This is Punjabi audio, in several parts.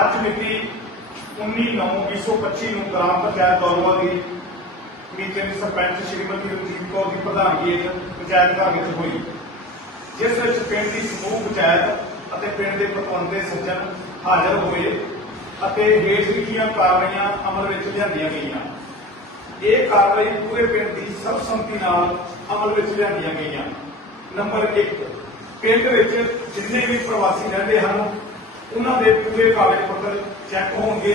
ਅੱਜ ਮਿਤੀ 19/9/2025 ਨੂੰ ਗ੍ਰਾਮ ਪੰਚਾਇਤ ਦੌਲਵਾ ਦੀ ਮੀਟਿੰਗ ਦੀ ਸਰਪੰਚ ਸ਼੍ਰੀਮਤੀ ਰਣਜੀਤ ਕੌਰ ਦੀ ਪ੍ਰਧਾਨਗੀ ਹੇਠ ਪੰਚਾਇਤ ਘਰ ਵਿੱਚ ਹੋਈ। ਜਿਸ ਵਿੱਚ ਪਿੰਡ ਦੀ ਸਮੂਹ ਪੰਚਾਇਤ ਅਤੇ ਪਿੰਡ ਦੇ ਪਤਵੰਤੇ ਸੱਜਣ ਹਾਜ਼ਰ ਹੋਏ ਅਤੇ ਹੇਠ ਲਿਖੀਆਂ ਕਾਰਵਾਈਆਂ ਅਮਲ ਵਿੱਚ ਲਿਆਂਦੀਆਂ ਗਈਆਂ। ਇਹ ਕਾਰਵਾਈ ਪੂਰੇ ਪਿੰਡ ਦੀ ਸਰਬਸੰਮਤੀ ਨਾਲ ਅਮਲ ਵਿੱਚ ਲਿਆਂਦੀਆਂ ਗਈਆਂ। ਨੰਬਰ 1 ਪਿੰਡ ਵਿੱਚ ਜਿੰਨੇ ਵੀ ਪ੍ਰਵਾਸੀ ਰਹਿੰਦੇ ਹਨ, ਉਹਨਾਂ ਦੇ ਪੂਰੇ ਕਾਗਜ਼ ਪੱਤਰ ਚੈੱਕ ਹੋਣਗੇ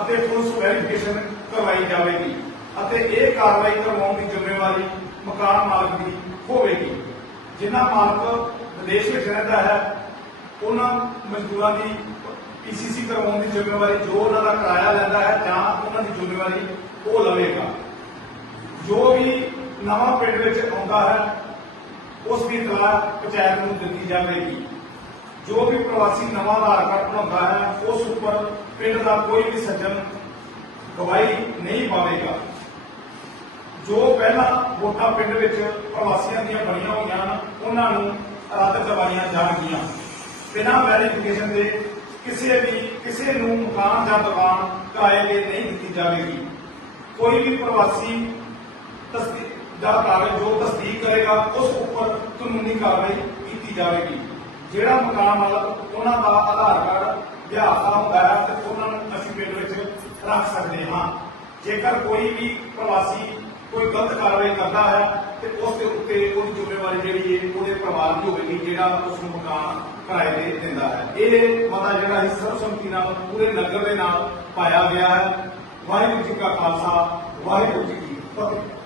ਅਤੇ ਪੁਲਿਸ ਵੈਰੀਫਿਕੇਸ਼ਨ ਕਰਵਾਈ ਜਾਵੇਗੀ ਅਤੇ ਇਹ ਕਾਰਵਾਈ ਕਰਵਾਉਣ ਦੀ ਜ਼ਿੰਮੇਵਾਰੀ ਮਕਾਨ ਮਾਲਕ ਦੀ ਹੋਵੇਗੀ। ਜਿਨ੍ਹਾਂ ਮਾਲਕ ਵਿਦੇਸ਼ ਵਿੱਚ ਰਹਿੰਦਾ ਹੈ, ਉਹਨਾਂ ਮਜ਼ਦੂਰਾਂ ਦੀ ਪੀਸੀਸੀ ਕਰਵਾਉਣ ਦੀ ਜ਼ਿੰਮੇਵਾਰੀ ਜੋ ਉਹਨਾਂ ਦਾ ਕਿਰਾਇਆ ਲੈਂਦਾ ਹੈ ਜਾਂ ਉਹਨਾਂ ਦੀ ਜ਼ਿੰਮੇਵਾਰੀ ਉਹ ਲਵੇਗਾ। ਜੋ ਵੀ ਨਵਾਂ ਪਿੰਡ ਵਿੱਚ ਆਉਂਦਾ ਹੈ ਉਸ ਦੀ ਇਤਲਾਹ ਪੰਚਾਇਤ ਨੂੰ ਦਿੱਤੀ ਜਾਵੇਗੀ। ਜੋ ਵੀ ਪ੍ਰਵਾਸੀ ਨਵਾਂ ਆਧਾਰ ਕਾਰਡ ਬਣਾਉਂਦਾ ਹੈ, ਉਸ ਉੱਪਰ ਪਿੰਡ ਦਾ ਕੋਈ ਵੀ ਸੱਜਣ ਗਵਾਹੀ ਨਹੀਂ ਪਾਵੇਗਾ। ਜੋ ਪਹਿਲਾਂ ਵੋਟਾਂ ਪਿੰਡ ਵਿੱਚ ਪ੍ਰਵਾਸੀਆਂ ਦੀਆਂ ਬਣੀਆਂ ਹੋਈਆਂ ਹਨ, ਉਹਨਾਂ ਨੂੰ ਰੱਦ ਕਰਵਾਈਆਂ ਜਾਣਗੀਆਂ। ਬਿਨਾਂ ਵੈਰੀਫਿਕੇਸ਼ਨ ਦੇ ਕਿਸੇ ਵੀ, ਕਿਸੇ ਨੂੰ ਮਕਾਨ ਜਾਂ ਦੁਕਾਨ ਕਿਰਾਏ ਤੇ ਨਹੀਂ ਦਿੱਤੀ ਜਾਵੇਗੀ। ਕੋਈ ਵੀ ਪ੍ਰਵਾਸੀ ਤਸਦੀਕ ਦਾ ਕਾਗਜ਼ ਜੋ ਤਸਦੀਕ ਕਰੇਗਾ, ਉਸ ਕਾਨੂੰਨੀ ਕਾਰਵਾਈ ਕੀਤੀ ਜਾਵੇਗੀ। ਜਿਹੜਾ ਮਕਾਨ ਮਾਲਕ, ਉਹਨਾਂ ਦਾ ਆਧਾਰ ਕਾਰਡ, ਵਿਆਹ ਹੁੰਦਾ ਹੈ ਤੇ ਉਹਨਾਂ ਨੂੰ ਅਸੀਂ ਪਿੰਡ ਵਿੱਚ ਰੱਖ ਸਕਦੇ ਹਾਂ। ਜੇਕਰ ਕੋਈ ਵੀ ਪ੍ਰਵਾਸੀ ਕੋਈ ਗਲਤ ਕਾਰਵਾਈ ਕਰਦਾ ਹੈ, ਤੇ ਉਸ ਦੇ ਉੱਤੇ ਉਹਦੀ ਜ਼ਿੰਮੇਵਾਰੀ ਜਿਹੜੀ ਹੈ, ਉਹਦੇ ਪਰਿਵਾਰ ਦੀ ਹੋਵੇਗੀ, ਜਿਹੜਾ ਉਸ ਨੂੰ ਮਕਾਨ ਕਿਰਾਏ ਤੇ ਦਿੰਦਾ ਹੈ। ਇਹ ਮਤਾ ਜਿਹੜਾ ਹੈ ਸਰਬਸੰਮਤੀ ਨਾਲ, ਪੂਰੇ ਨਗਰ ਦੇ ਨਾਲ ਪਾਇਆ ਗਿਆ ਹੈ। ਵਾਹਿਗੁਰੂ ਜੀ ਕਾ ਖਾਲਸਾ, ਵਾਹਿਗੁਰੂ ਜੀ ਕੀ ਫਤਿਹ।